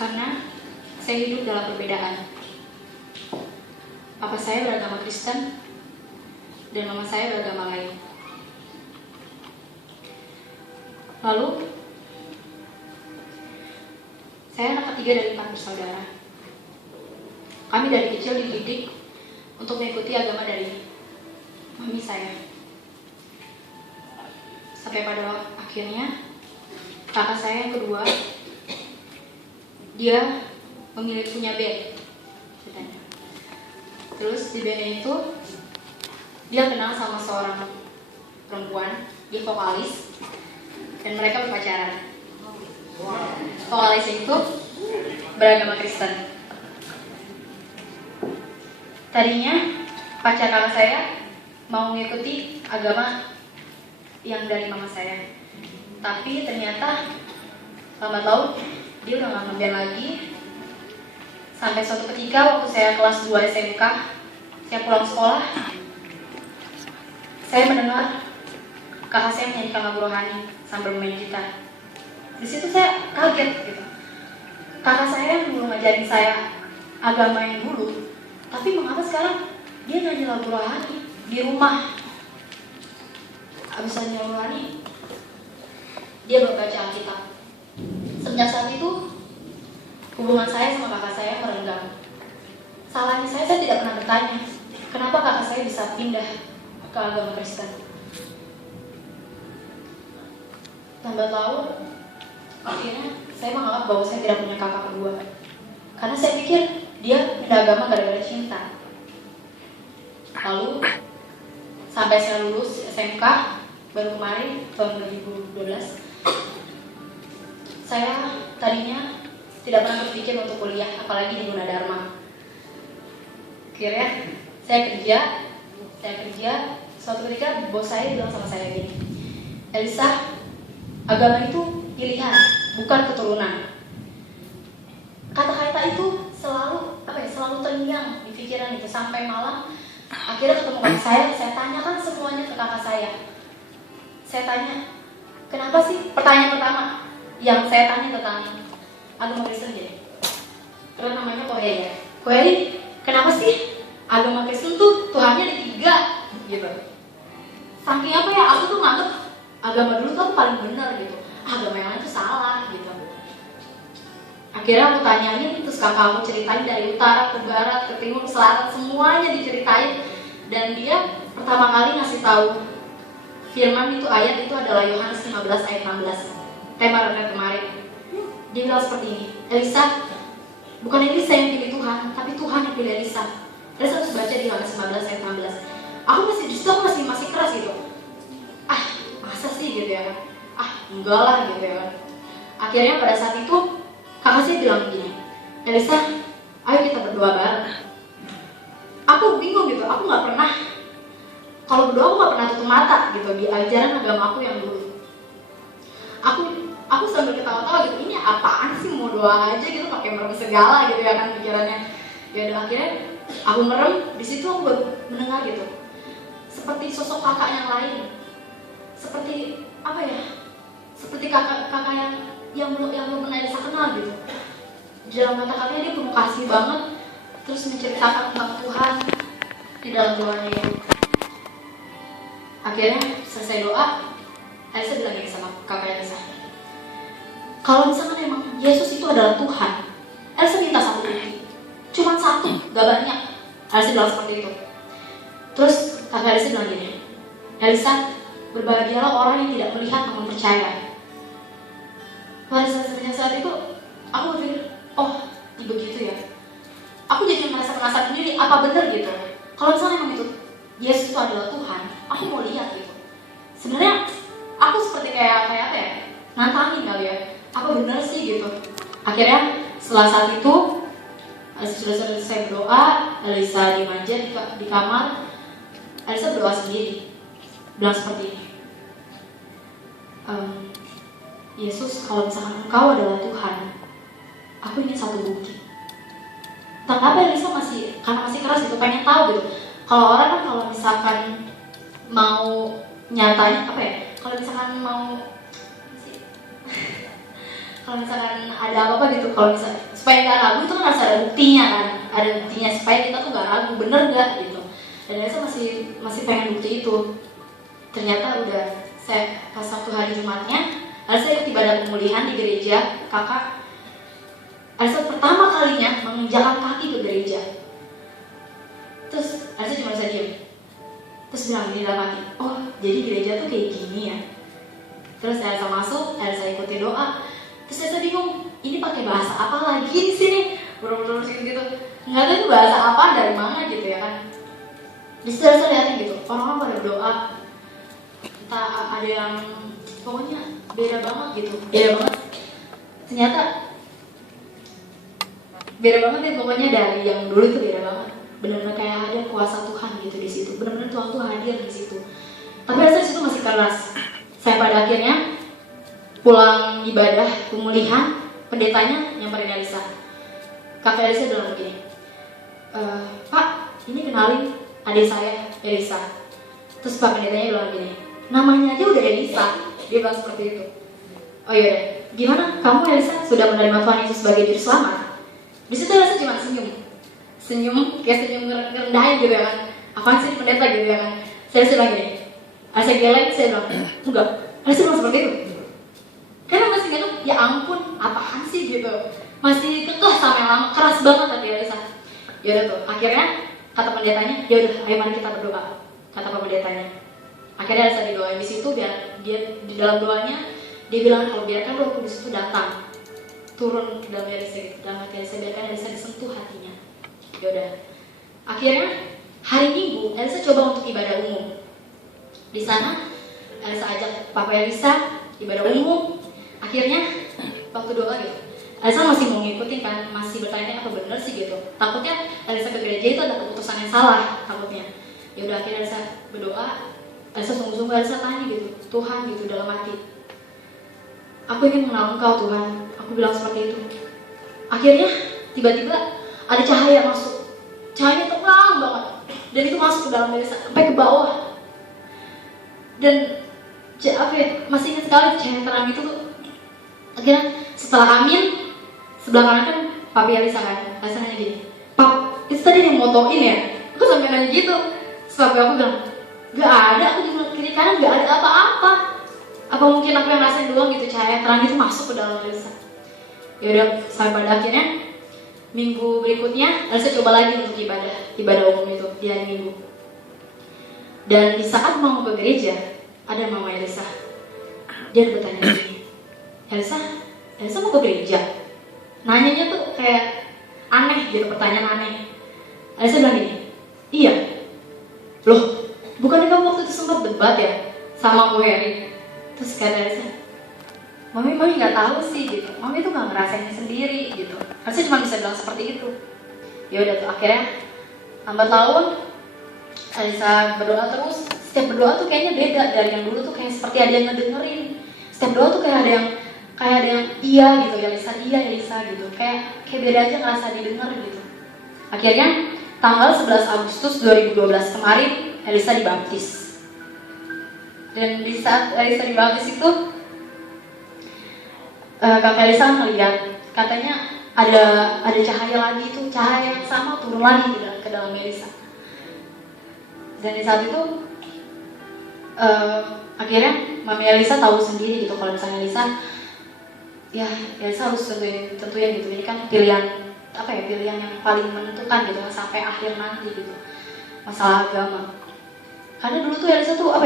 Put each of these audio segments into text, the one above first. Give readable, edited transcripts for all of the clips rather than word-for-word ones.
Karena saya hidup dalam perbedaan. Papa saya beragama Kristen dan mama saya beragama lain. Lalu, saya anak ketiga dari 4 bersaudara. Kami dari kecil dididik untuk mengikuti agama dari mami saya. Sampai pada akhirnya, kakak saya yang kedua, dia punya band, ceritanya. Terus di bandnya itu, dia kenal sama seorang perempuan, dia vokalis, dan mereka berpacaran. Vokalis itu beragama Kristen. Tadinya pacar kakak saya mau mengikuti agama yang dari mama saya, tapi ternyata lambat laun dia udah gak ngeband lagi. Sampai suatu ketika waktu saya kelas 2 SMK, saya pulang sekolah, saya mendengar kakak saya menyanyikan lagu rohani sambil bermain gitar. Di situ saya kaget gitu. Kakak saya yang dulu ngajarin saya agama yang dulu, tapi mengapa sekarang dia nyanyi lagu rohani di rumah? Abis nyanyi lagu rohani, dia membaca Alkitab. Semenjak saat itu, hubungan saya sama kakak saya merenggang. Salahnya saya tidak pernah bertanya, kenapa kakak saya bisa pindah ke agama Kristen. Lambat laun, akhirnya saya menganggap bahwa saya tidak punya kakak kedua. Karena saya pikir dia pindah agama gara-gara cinta. Lalu, sampai saya lulus SMK, baru kemarin, tahun 2012, saya tadinya tidak pernah berpikir untuk kuliah, apalagi di Gunadarma. Akhirnya saya kerja. Suatu ketika bos saya bilang sama saya gini, Elisa, agama itu pilihan, bukan keturunan. Kata-kata itu selalu terngiang di pikiran itu sampai malam. Akhirnya ketemu kakak saya tanyakan semuanya ke kakak saya. Saya tanya, kenapa sih? Pertanyaan pertama yang saya tanya tentang agama Kristen jadi, karena namanya Koyai, kenapa sih agama Kristen tuh Tuhannya ada 3 gitu? Saking apa ya, aku tuh nganggep agama dulu tuh paling benar gitu, agama yang lain tuh salah gitu. Akhirnya aku tanyain, terus kakak aku ceritain dari utara ke barat, ke timur, ke selatan, semuanya diceritain. Dan dia pertama kali ngasih tahu firman itu, ayat itu adalah Yohanes 15 ayat 16, tema renungan kemarin. Dia bilang seperti ini, Elisa, bukan Elisa yang pilih Tuhan, tapi Tuhan yang pilih Elisa. Elisa harus baca di Yohanes 15 ayat 16. Aku masih keras gitu. Masa sih gitu ya kan? Enggak lah gitu ya kan. Akhirnya pada saat itu kakak saya bilang begini, Elisa, ayo kita berdoa bareng. Aku bingung gitu, aku nggak pernah, kalau berdoa aku nggak pernah tutup mata gitu di ajaran agama aku yang dulu. Aku sambil ketawa-tawa gitu, ini apaan sih, mau doa aja gitu pakai merem segala gitu ya kan pikirannya. Ya udah, akhirnya aku merem, di situ aku baru mendengar gitu, seperti sosok kakak yang lain, seperti apa ya, seperti kakak yang belum pernah Elisa kenal gitu. Di dalam kata-katanya dia penuh kasih banget, terus menceritakan tentang Tuhan di dalam doanya itu. Akhirnya selesai doa, Elisa bilang gini sama kakak Elisa, kalau misalkan emang Yesus itu adalah Tuhan, Elisa minta 1 bukti, cuma 1, gak banyak. Elisa bilang seperti itu. Terus kakak Elisa bilang gini, Elisa, berbahagialah orang yang tidak melihat namun percaya. Pada saat itu aku berpikir, oh begitu ya. Aku jadi merasa penasaran sendiri, apa benar gitu. Kalau misalnya emang itu Yesus itu adalah Tuhan, aku mau lihat gitu. Sebenarnya aku seperti kayak apa ya, nantangin kali ya, apa benar sih gitu. Akhirnya setelah saat itu sudah selesai berdoa, Elisa dimanja di kamar. Elisa berdoa sendiri, bilang seperti ini, Yesus, kalau misalkan Engkau adalah Tuhan, aku ingin 1 bukti. Entah apa Elisa karena masih keras gitu, pengen tahu gitu. Kalau orang kan kalau misalkan mau nyatain apa ya, kalau misalkan ada apa-apa gitu, kalau misalkan supaya nggak ragu itu kan harus ada buktinya kan, ada buktinya supaya kita tuh nggak ragu bener nggak gitu. Dan Elisa masih pengen bukti itu. Ternyata udah saya pas waktu hari Jumatnya, Elisa ikut ibadah pemulihan di gereja kakak. Elisa pertama kalinya menginjakkan kaki ke gereja. Terus Elisa cuma bisa diem. Terus bilang gini dalam hati, oh jadi gereja tuh kayak gini ya. Terus Elisa masuk, Elisa ikuti doa. Terus Elisa bingung, ini pakai bahasa apa lagi di sini? Bener-bener gitu. Nggak tahu itu bahasa apa dari mana gitu ya kan. Di situ Elisa lihatnya gitu, orang-orang pada berdoa. Entah ada yang pokoknya beda banget gitu, beda banget. Ternyata beda banget ya pokoknya dari yang dulu itu beda banget. Benar-benar kayak ada kuasa Tuhan gitu di situ. Benar-benar Tuhan tuh hadir di situ. Tapi Elisa di situ masih keras. Saya pada akhirnya pulang ibadah pemulihan, pendetanya nyamperin Elisa. Kakak Elisa bilang begini, Pak, ini kenalin adik saya, Elisa. Terus Pak pendetanya bilang begini, namanya aja udah Elisa. Dia bilang seperti itu. Oh iya deh, gimana kamu Elisa sudah menerima Tuhan Yesus sebagai juru selamat? Di situ Elisa cuma senyum kayak senyum ngerendahin gitu ya kan. Apaan sih pendeta gitu ya kan. Saya bilang gini, Elisa geleng, saya bilang enggak. Elisa bilang seperti itu. Karena masih ngantuk, ya ampun, apaan sih gitu. Masih kekeh sampai lama, keras banget hati Elisa. Ya udah tuh, akhirnya kata pendetanya, ya udah, ayo mari kita berdoa. Kata pendetanya. Akhirnya Elisa didoain di situ, biar dia di dalam doanya dia bilang kalau biarkan Roh Kudus itu datang, turun ke dalam Elisa gitu. Dalam hati Elisa, biarkan Elisa disentuh hatinya. Ya udah. Akhirnya hari Minggu Elisa coba untuk ibadah umum. Di sana Elisa ajak Papa Elisa ibadah umum. Akhirnya waktu doa gitu, Elisa masih mau ngikutin kan, masih bertanya apa bener sih gitu. Takutnya Elisa ke gereja itu ada keputusan yang salah takutnya. Ya udah akhirnya Elisa berdoa. Elisa sungguh-sungguh Elisa tanya gitu, Tuhan gitu dalam hati, aku ingin mengenal Engkau Tuhan. Aku bilang seperti itu. Akhirnya tiba-tiba ada cahaya masuk. Cahayanya terang banget. Dan itu masuk ke dalam Elisa sampai ke bawah. Dan apa ya, masih ingat sekali cahaya terang itu tuh. Akhirnya setelah amin, sebelah kanan kan Papi Elisa kan. Elisa nanya gini, Pap, itu tadi yang motoin ya? Aku sampai nanya gitu. Sebab aku bilang, gak ada, aku di kiri kanan gak ada apa-apa. Apa mungkin aku yang rasain doang gitu, cahaya terang itu masuk ke dalam Elisa. Ya udah, sampai pada akhirnya minggu berikutnya Elisa coba lagi untuk ibadah umum itu di hari Minggu. Dan di saat mau ke gereja, ada Mama Elisa. Dia bertanya begini, Elisa mau ke gereja? Nanyanya tuh kayak aneh gitu, pertanyaan aneh. Elisa bilang gini, iya. Loh, bukannya kamu waktu itu sempat debat ya sama Bu Heri? Terus kata Elisa, Mami nggak tahu sih gitu. Mami tuh nggak ngerasainnya sendiri gitu. Elisa cuma bisa bilang seperti itu. Ya udah tuh akhirnya lambat laun Elisa berdoa terus. Setiap berdoa tuh kayaknya beda dari yang dulu tuh, kayak seperti ada yang ngedengerin. Setiap doa tuh kayak ada yang iya gitu, Elisa gitu. Kayak beda aja ngerasa didengar gitu. Akhirnya tanggal 11 Agustus 2012 kemarin Elisa dibaptis. Dan di saat Elisa dibaptis itu Kakak Elisa melihat katanya ada cahaya lagi tuh, cahaya yang sama turun lagi ke dalam Elisa. Dan di saat itu akhirnya Mami Elisa tahu sendiri gitu kalau misalnya Elisa harus tentuin gitu. Ini kan pilihan yang paling menentukan gitu sampai akhir nanti gitu, masalah agama. Karena dulu tuh Elisa tuh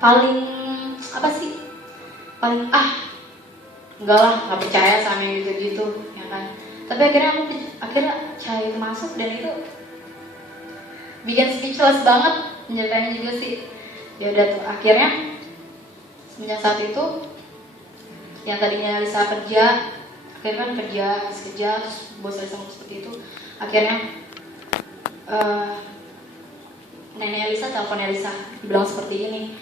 paling enggak lah, nggak percaya sama yang gitu ya kan. Tapi akhirnya cahaya itu masuk dan itu bikin speechless banget ceritanya juga sih. Ya udah tuh akhirnya semenjak saat itu yang tadinya Elisa kerja, akhirnya kan kerja bos Elisa ngomong seperti itu. Akhirnya nenek Elisa telepon Elisa, dibilang seperti ini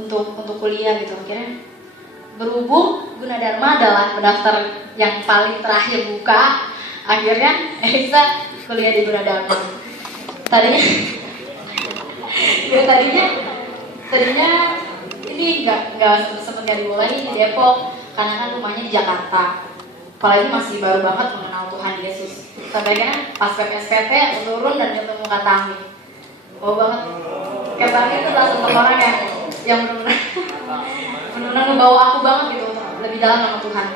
untuk kuliah gitu. Akhirnya berhubung Gunadarma adalah pendaftar yang paling terakhir buka, akhirnya Elisa kuliah di Gunadarma. Tadinya ini nggak dimulai di Depok karena kan rumahnya di Jakarta. apalagi masih baru banget mengenal Tuhan Yesus. Sampai akhirnya pas PPSPP aku turun dan ketemu Kak Tami. Wow banget. Kak Tami itu adalah sosok orang yang benar-benar ngebawa aku banget gitu lebih dalam sama Tuhan.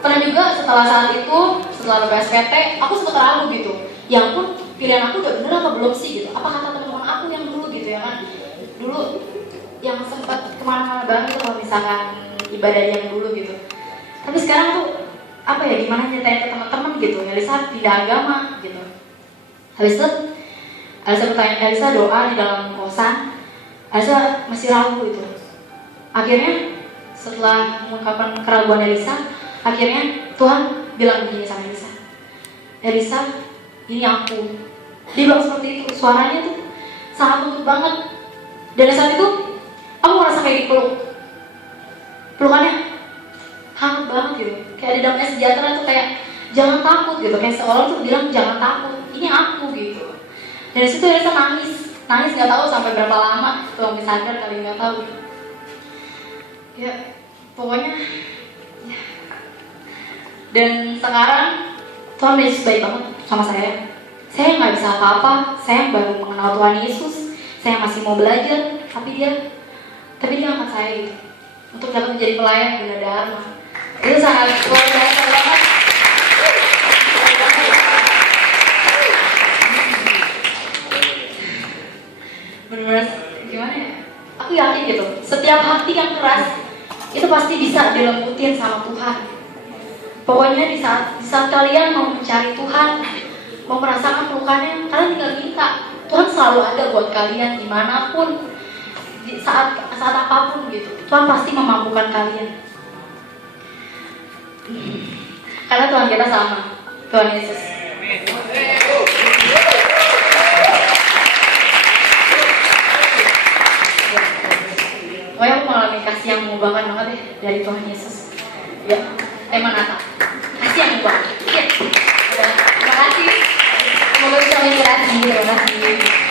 Pernah juga setelah saat itu, setelah PPSPT, aku sempat ragu gitu. Ya ampun, pilihan aku udah bener apa belum sih gitu. Apa kata teman-teman aku yang dulu gitu ya kan. Dulu yang sempat kemana-mana banget kalau misalkan ibadah yang dulu gitu. Tapi sekarang tuh apa ya, gimana nyetain ke teman-teman gitu. Elisa pindah agama gitu. Elisa bertanya, Elisa doa di dalam kosan. Elisa masih ragu gitu. Akhirnya setelah mengungkapkan keraguan Elisa, akhirnya Tuhan bilang begini sama Elisa, Elisa, ini aku. Dia bilang seperti itu, suaranya tuh sangat lembut banget. Dan saat itu aku merasa kayak dipeluk. Pelukannya hangat banget gitu, kayak ada damai sejahtera tuh, kayak jangan takut gitu, kayak seolah tuh bilang jangan takut, ini aku gitu. Dan disitu Elisa nangis nggak tahu sampai berapa lama, tuh sampai sadar kali nggak tahu. Ya pokoknya ya. Dan sekarang Tuhan Yesus baik banget sama saya. Saya nggak bisa apa-apa, saya baru mengenal Tuhan Yesus, saya masih mau belajar, tapi dia angkat saya gitu untuk dapat menjadi pelayan Bunda Dharma. Itu sangat luar biasa banget. Benar-benar gimana ya? Aku yakin gitu, setiap hati yang keras itu pasti bisa dilembutin sama Tuhan. Pokoknya di saat kalian mau mencari Tuhan, mau merasakan pelukannya, kalian tinggal minta. Tuhan selalu ada buat kalian dimanapun, di saat apapun gitu. Tuhan pasti memampukan kalian. Karena Tuhan kita sama, Tuhan Yesus. Pokoknya aku mengalami kasih yang mengubahkan banget deh dari Tuhan Yesus. Ya, tema Natal. Kasih yang mengubahkan. Ya, terima kasih. Semoga bisa menginspirasi. Terima kasih.